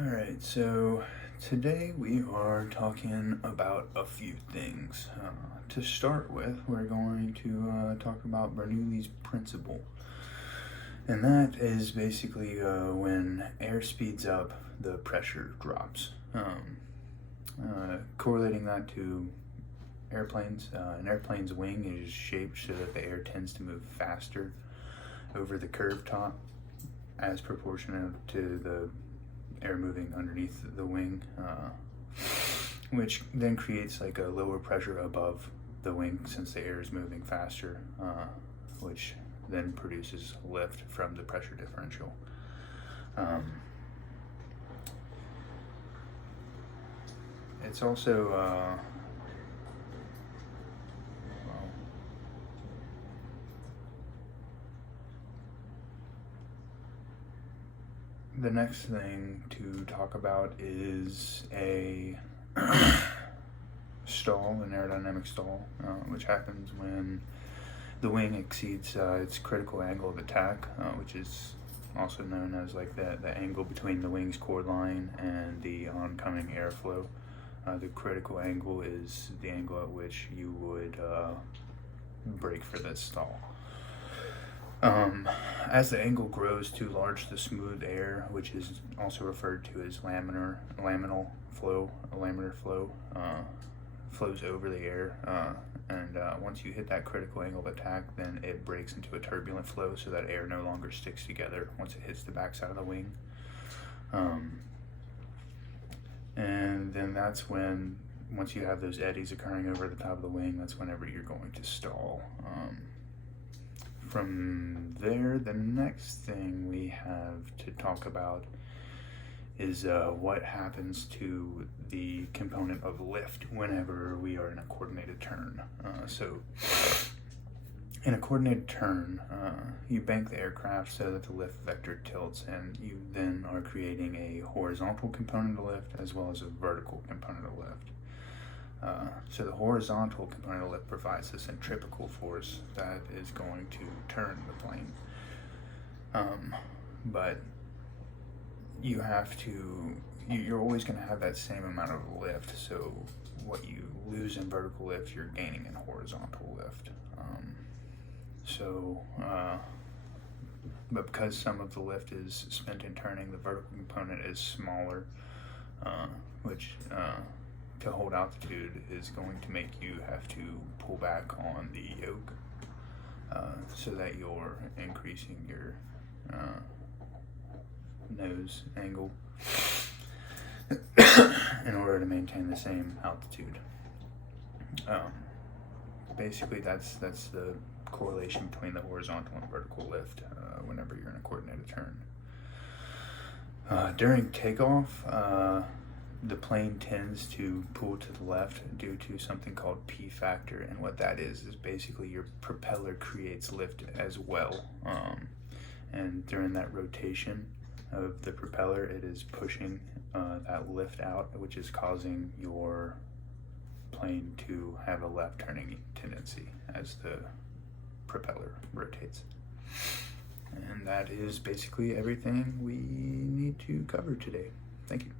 Alright, so today we are talking about a few things. To start with, we're going to talk about Bernoulli's principle. And that is basically when air speeds up, the pressure drops. Correlating that to airplanes, an airplane's wing is shaped so that the air tends to move faster over the curved top as proportionate to the air moving underneath the wing, which then creates like a lower pressure above the wing since the air is moving faster, which then produces lift from the pressure differential. It's also the next thing to talk about is a stall, an aerodynamic stall, which happens when the wing exceeds its critical angle of attack, which is also known as like the angle between the wing's chord line and the oncoming airflow. The critical angle is the angle at which you would brake for this stall. As the angle grows too large, the smooth air, which is also referred to as laminar flow, flows over the air, and once you hit that critical angle of attack, then it breaks into a turbulent flow so that air no longer sticks together once it hits the backside of the wing. And then that's when, once you have those eddies occurring over the top of the wing, that's whenever you're going to stall. From there, the next thing we have to talk about is what happens to the component of lift whenever we are in a coordinated turn. So in a coordinated turn, you bank the aircraft so that the lift vector tilts, and you then are creating a horizontal component of lift as well as a vertical component of lift. So the horizontal component of lift provides the centripetal force that is going to turn the plane. But you have to, you're always going to have that same amount of lift, so what you lose in vertical lift, you're gaining in horizontal lift. But because some of the lift is spent in turning, the vertical component is smaller, which to hold altitude is going to make you have to pull back on the yoke so that you're increasing your nose angle in order to maintain the same altitude. Basically, that's the correlation between the horizontal and vertical lift whenever you're in a coordinated turn. During takeoff, the plane tends to pull to the left due to something called P factor, and what that is basically your propeller creates lift as well, and during that rotation of the propeller, it is pushing that lift out, which is causing your plane to have a left turning tendency as the propeller rotates. And that is basically everything we need to cover today. Thank you.